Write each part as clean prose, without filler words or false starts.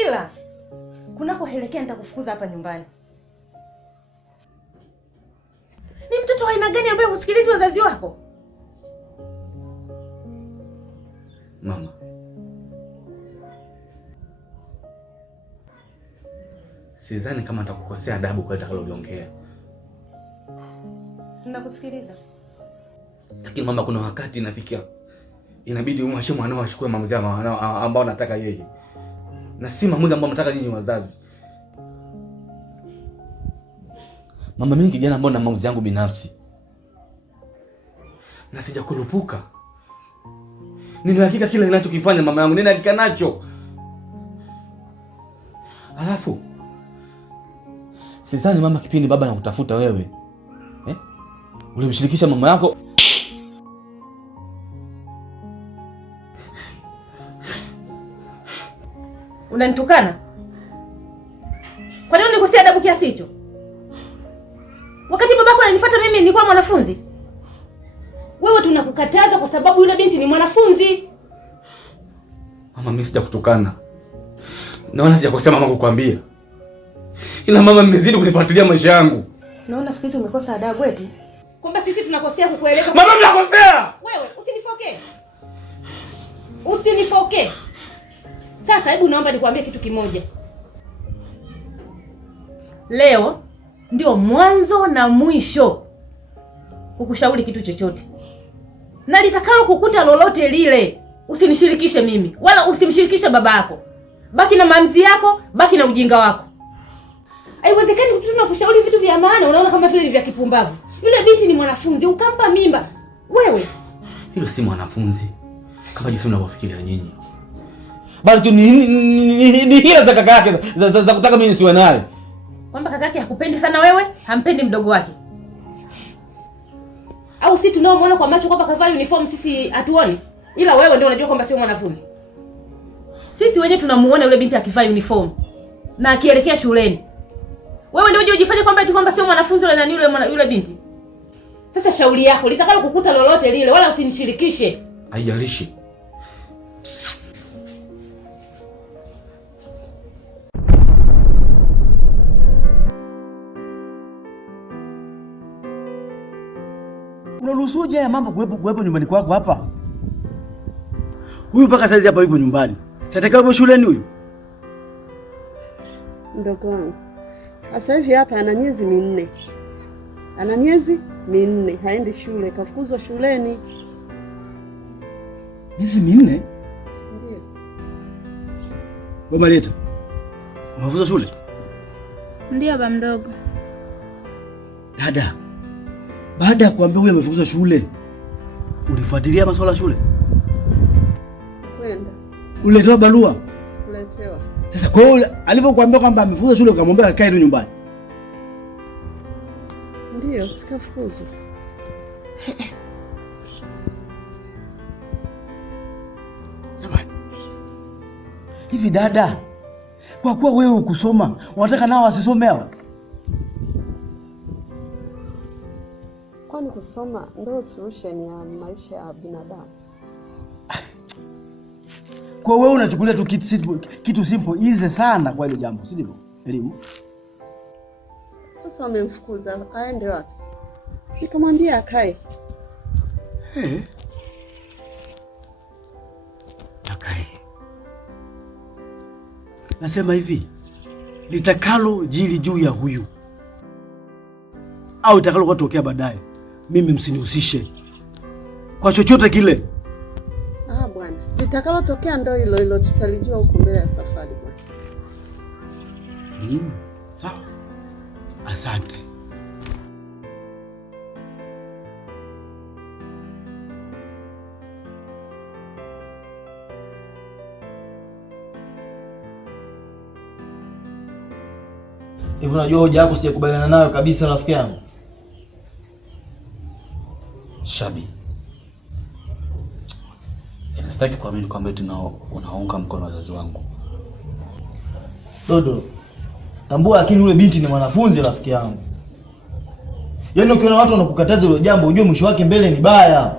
ila kunakoelekea nitakufukuza hapa nyumbani. Ni mtoto wa aina gani ambaye husikilizi wazazi wako? Mama, sidhani kama nitakukosea adabu kwa nitakaloongea. Ninakusikiliza. Lakini mama, kuna wakati inafikia inabidi umwachie mwanao achukue maamuzi ambao anataka yeye, na si maamuzi ambao mnataka nyinyi wazazi. Mama, mimi kijana ambao na maamuzi yangu binafsi na sijakurupuka. Nina hakika kila ninachokifanya mama yangu, nina hakika nacho. Alafu sidhani mama, kipindi baba anakutafuta wewe, ulimshirikisha mama yako. Unanitukana? Kwa nini unikosea adabu kiasi hicho? Wakati babako ananifuata mimi nilikuwa mwanafunzi. Wewe tunakukataza kwa sababu yule binti ni mwanafunzi. Mama, mimi sijakutukana. Naona sijakosea mama kukwambia. Ila mama, mmezidi kunifuatilia maisha yangu. Naona siku hizi umekosa adabu eti. Kwamba sisi tunakosea kukueleka. Mama, mnakosea. Wewe usinifoke. Usinifoke. Sasa hebu naomba nikwambie kitu kimoja. Leo ndio mwanzo na mwisho kukushauri kitu chochote. Na litakalo kukuta lolote lile, usinishirikishe mimi, wala usimshirikishe baba yako. Baki na maamuzi yako, baki na ujinga wako. Haiwezekani mtu tunakushauri vitu vya maana unaona kama vile ni vya kipumbavu. Yule binti ni mwanafunzi, ukampa mimba. Wewe, hilo si mwanafunzi kama jinsi unavyofikiria nyinyi. Bali tu ni hila za kaka yake za kutaka mimi nisiwe naye. Kwamba kaka yake hakupendi sana wewe, hampendi mdogo wake. Au sisi tunaomuona kwa macho kwamba kavaa uniform sisi hatuoni? Ila wewe ndio unajua kwamba sio mwanafunzi. Sisi wenyewe tunamuona yule binti akivaa uniform na akielekea shuleni. Wewe ndio unajifanya kwamba eti kwamba sio mwanafunzi yule nani yule binti. Sasa shauri yako litakalo kukuta lolote lile wala usinishirikishe. Haijalishi. Unaruhusuje haya mambo kuwepo nyumbani kwako hapa? Huyu mpaka saizi hapa yupo nyumbani. Sitaka yupo shuleni huyu. Mdogo wangu. Sasa hivi hapa ana miezi minne. Ana miezi minne haendi shule, kafukuzwa shuleni. Miezi minne? Ndio. Wewe Marieta. Umefukuzwa shule? Ndio baba mdogo. Dada. Baada ya kuambia huyu amefukuzwa shule, ulifuatilia masuala ya shule? Sikwenda. Uliletewa barua? Sikuletewa. Sasa kwa hiyo alipokuambia kwamba amefukuzwa shule ukamwambia akae tu nyumbani? Ndio, sikafukuzwa. Jamani. Hivi dada, kwa kuwa wewe ukusoma, unataka nao wasisome hao? Kwani kusoma ndio solution ya maisha ya binadamu? Kwa wewe unachukulia tu kitu simple easy sana kwa hilo jambo, si ndivyo? Elimu. Sasa wamemfukuza, aende wapi? Nikamwambia akae. Akae. Nasema hivi, litakalo jili juu ya huyu au litakalo kutokea baadaye, mimi msinihusishe kwa chochote kile. Bwana, litakalo tokea ndio hilo tutalijua huko mbele ya safari bwana. Sawa. Asante. Hivi unajua hoja yako sijakubaliana nayo kabisa rafiki yangu. Shabi, sitaki kuamini kwamba eti unaunga mkono wazazi wangu. Dodo, tambua lakini yule binti ni mwanafunzi rafiki yangu. Yaani ukiona watu wanakukataza hilo jambo ujue mwisho wake mbele ni baya.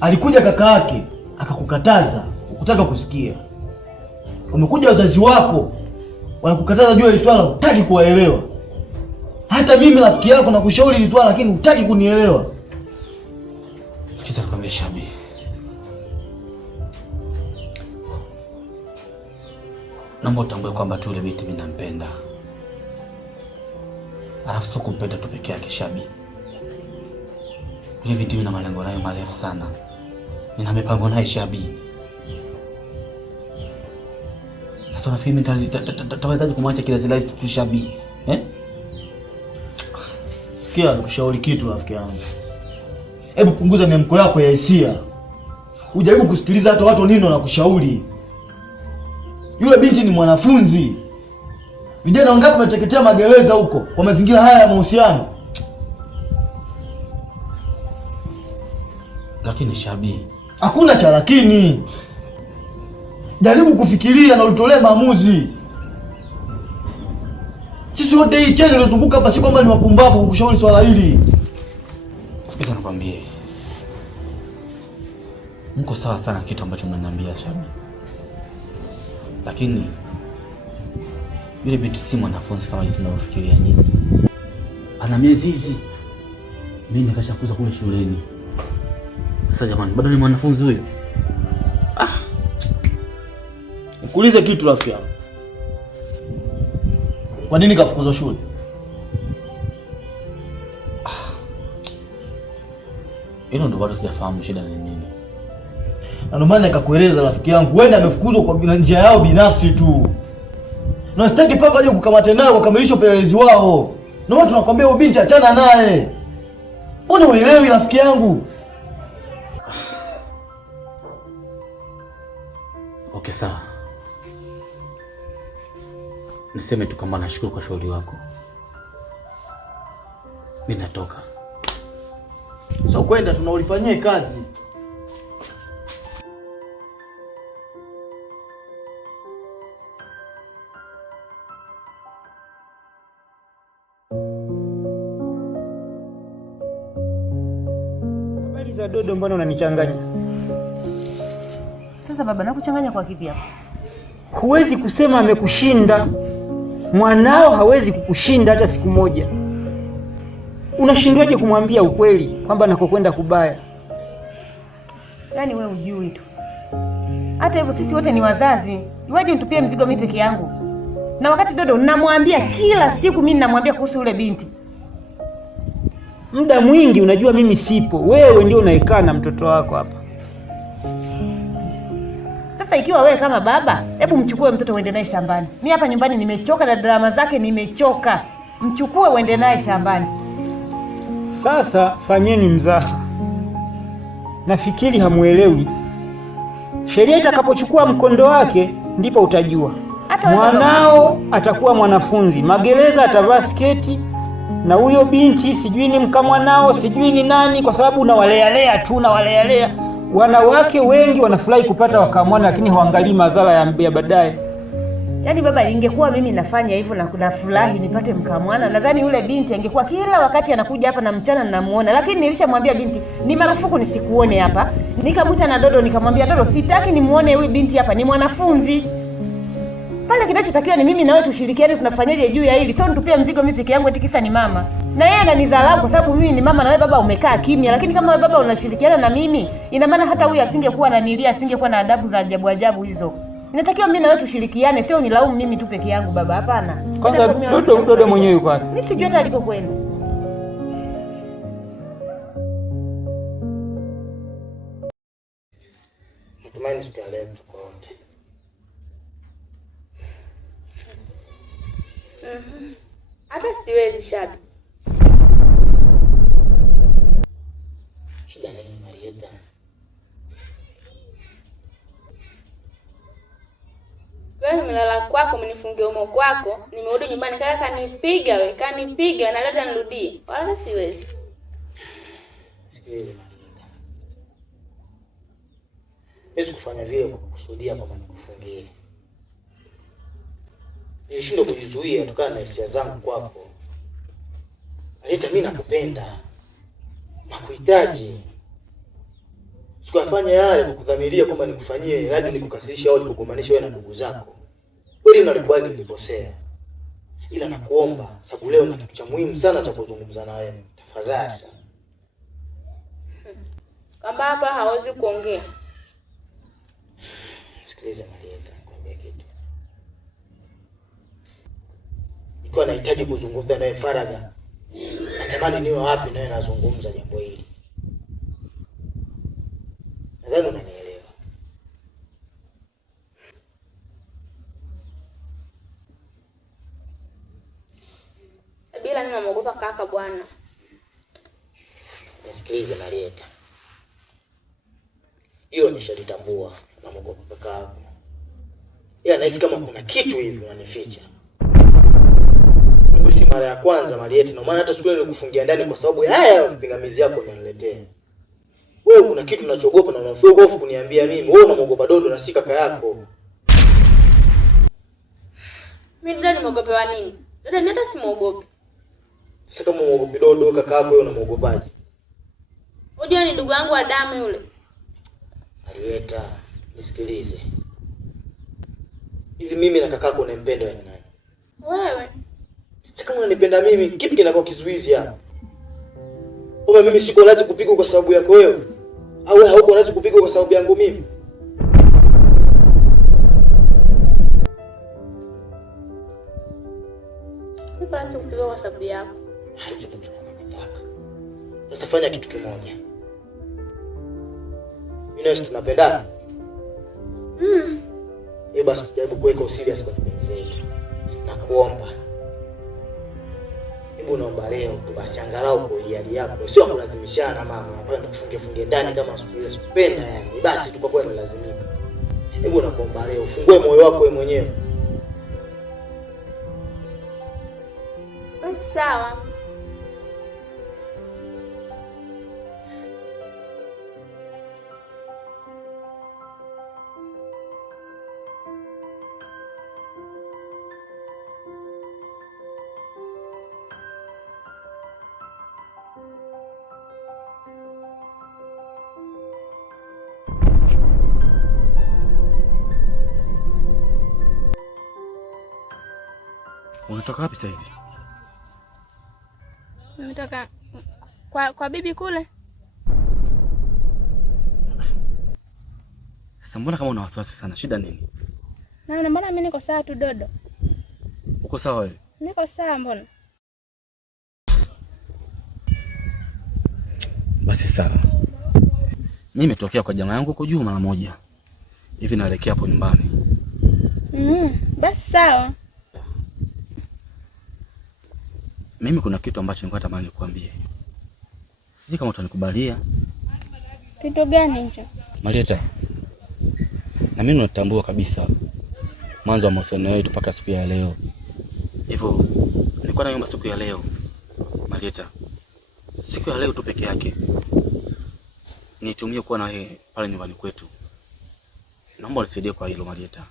Alikuja kaka yake akakukataza, ukutaka kusikia. Umekuja wazazi wako wanakukataza juu ya hili swala, hutaki kuwaelewa. Hata mimi rafiki yako nakushauri hili swala lakini hutaki kunielewa. Sikiza nikwambie Shabi. Naomba utambue kwamba tu yule binti mimi nampenda. Alafu sio kumpenda tu peke yake Shabi. Yule binti mimi na malengo nayo marefu sana. Nina mipango naye Shabi. Sasa unafikiri tawezaje kumwacha kila zilai tu Shabi? Sikia, nikushauri kitu rafiki yangu. Hebu punguza miamko yako ya hisia. Ujaribu kusikiliza hata watu nini wanakushauri. Yule binti ni mwanafunzi. Vijana wangapi wameteketea magereza huko kwa mazingira haya ya mahusiano? Lakini Shabi, hakuna cha lakini. Jaribu kufikiria na utolee maamuzi. Sisi wote hii channel ilizunguka hapa si kwamba ni wapumbavu kukushauri swala hili. Sikiza nikwambie. Mko sawa sana kitu ambacho mnaniambia Shabi. Lakini yule binti si mwanafunzi kama jinsi mnavyofikiria nyinyi. Ana miezi hizi. Mimi nikashakuza kule shuleni. Sasa jamani, bado ni mwanafunzi huyo? Nikuulize kitu rafiki yangu. Kwa nini kafukuzwa shule? Hilo ndo bado sijafahamu shida ni nini. Na ndio maana nikakueleza rafiki yangu, wewe amefukuzwa kwa njia yao binafsi tu. Na sitaki paka aje kukamata naye kwa kamilisho upelelezi wao. Na watu tunakwambia huyo binti achana naye. Mbona uelewi rafiki yangu? Okay, sawa. Niseme tu kama nashukuru kwa shauri wako. Mimi natoka. Sio kwenda, tunaulifanyia kazi. Habari za Dodo, mbona unanichanganya? Sasa baba, nakuchanganya kwa kipi hapa? Huwezi kusema amekushinda. Mwanao hawezi kukushinda hata siku moja. Unashindwaje kumwambia ukweli kwamba nakokwenda kubaya? Yaani wewe hujui tu. Hata hivyo sisi wote ni wazazi. Iwaje unitupie mzigo mimi peke yangu? Na wakati Dodo ninamwambia kila siku, mimi ninamwambia kuhusu yule binti. Muda mwingi unajua mimi sipo. Wewe ndio unaekaa na mtoto wako hapa. Sasa ikiwa wewe kama baba, hebu mchukue mtoto uende naye shambani. Mimi hapa nyumbani nimechoka na drama zake, nimechoka. Mchukue uende naye shambani. Sasa fanyeni mzaha. Nafikiri hamuelewi. Sheria itakapochukua mkondo wake ndipo utajua. Mwanao atakuwa mwanafunzi. Magereza atavaa sketi, na huyo binti sijui ni mkamwanao, sijui ni nani, kwa sababu unawalealea tu, unawalealea. Wanawake wengi wanafurahi kupata wakamwana, lakini hawaangalii madhara ya baadaye. Yaani baba, ingekuwa mimi nafanya hivyo na kunafurahi nipate mkamwana, nadhani yule binti angekuwa kila wakati anakuja hapa na mchana ninamuona. Lakini nilishamwambia binti, ni marufuku nisikuone hapa. Nikamwita na Dodo, nikamwambia Dodo, sitaki nimuone huyu binti hapa, ni mwanafunzi. Pale kinachotakiwa ni mimi na wewe tushirikiane, tunafanyaje juu ya hili. Sio nitupie mzigo mimi peke yangu eti kisa ni mama. Na yeye ananidharau kwa sababu mimi ni mama na wewe baba umekaa kimya. Lakini kama wewe baba unashirikiana na mimi, ina maana hata huyu asingekuwa ananilia, asingekuwa na adabu za ajabu ajabu hizo. Inatakiwa mimi na wewe tushirikiane, sio unilaumu mimi tu peke yangu baba, hapana. Kwanza Dodo mwenyewe yuko wapi? Mimi sijui hata alikokwenda. Natumaini siku ya leo tuko wote. Hata siwezi Shabi. Shida nini Marieta? Sasa nimelala kwako, umenifungia umo kwako, nimerudi nyumbani kaka kanipiga na leta nirudie. Wala siwezi. Sikiliza Marieta. Siwezi kufanya vile kwa kukusudia kwamba nikufungie. Nilishindwa kujizuia kutokana na hisia zangu kwako. Marieta, mimi nakupenda. Nakuhitaji. Sikufanya yale kukudhamiria kwamba nikufanyie hadi nikukasirisha au nikugombanisha wewe na ndugu zako. Kweli nalikubali nilikosea. Ila nakuomba sababu leo na kitu cha muhimu sana cha kuzungumza na wewe. Tafadhali sana. Kama hapa hawezi kuongea. Sikiliza Marieta, nikwambie kitu. Nilikuwa nahitaji kuzungumza nawe faragha. Natamani niwe wapi nawe nazungumza jambo hili. Nadhani unanielewa. Bila mimi namuogopa kaka bwana. Nisikilize Marieta. Hilo nishalitambua namuogopa kaka yako. Ila nahisi kama kuna kitu hivi unanificha. Si mara ya kwanza Marieta, na maana hata siku ile nilikufungia ndani kwa sababu haya vipingamizi yako unaniletea. Wewe kuna kitu unachogopa na unafia hofu kuniambia mimi. Wewe unamuogopa Dodo na si kaka yako. Mimi ndio nimeogopewa nini? Dodo ni hata simuogopi. Sasa kama unamuogopa Dodo kaka yako wewe unamuogopaje? Unajua ni ndugu yangu wa damu yule. Marieta, nisikilize. Hivi mimi na kakako unampenda wewe nani? Wewe. Sasa kama unanipenda mimi, kipi kinakuwa kizuizi hapa? Kama mimi siko lazima kupigwa kwa sababu yako wewe, au wewe hauko lazima kupigwa kwa sababu yangu mimi? Nipo lazima kupigwa kwa sababu yako. Hicho kitu tunataka. Sasa fanya kitu kimoja. Mimi na tunapendana. Basi tujaribu kuweka serious kwa penzi letu. Nakuomba. Hebu naomba leo tu basi angalau kwa hiari yako. Sio kulazimishana mama. Hapa ndo kufunge ndani kama siku ile sikupenda yani. Basi tu kwa kweli lazimika. Hebu nakuomba leo ufungue moyo wako wewe mwenyewe. Basi sawa. Unatoka wapi sasa hivi? Nimetoka kwa bibi kule. Sasa mbona kama una wasiwasi sana? Shida nini? Na mbona mimi niko sawa tu Dodo? Uko sawa wewe? Niko sawa mbona? Basi sawa. Mimi nimetokea kwa jamaa yangu huko juu mara moja. Hivi naelekea hapo nyumbani. Basi sawa. Mimi kuna kitu ambacho nilikuwa natamani nikuambie. Sijui kama utanikubalia. Kitu gani hicho? Marieta. Na mimi natambua kabisa mwanzo wa mahusiano yetu mpaka siku ya leo. Hivyo nilikuwa naomba siku ya leo Marieta. Siku ya leo tu peke yake. Nitumie kuwa na wewe pale nyumbani kwetu. Naomba unisaidie kwa hilo Marieta.